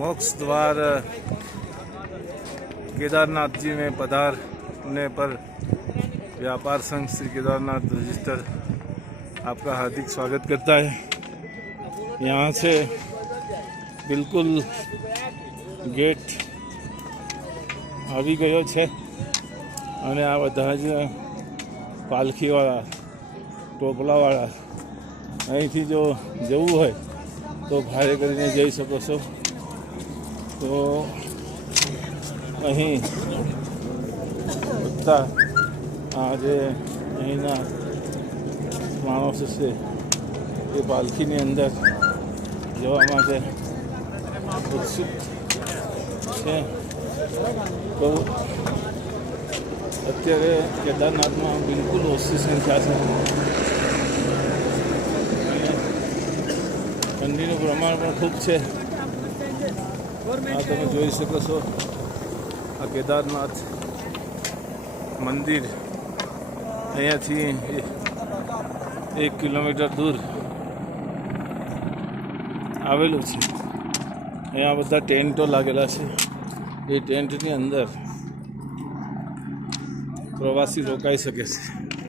मोक्ष द्वार केदारनाथ जी में पधारने पर व्यापार संघ श्री केदारनाथ रजिस्टर आपका हार्दिक स्वागत करता है। यहाँ से बिल्कुल गेट આવી ગયો છે અને આ બધા જ પાલખીવાળા ટોપલાવાળા અહીંથી જો જવું હોય તો ભાડે કરીને જઈ શકો છો। તો અહીં બધા આ જે અહીંના માણસો છે એ પાલખીની અંદર જવા માટે ઉત્સુક છે। તો અત્યારે કેદારનાથમાં બિલકુલ ઓછી સંખ્યા છે અને ઠંડીનું પ્રમાણ પણ ખૂબ છે। આ તમે જોઈ શકો છો આ કેદારનાથ મંદિર અહીંયાથી 1 કિલોમીટર દૂર આવેલું છે। અહીંયા બધા ટેન્ટો લાગેલા છે। એ ટેન્ટની અંદર પ્રવાસી રોકાઈ શકે છે।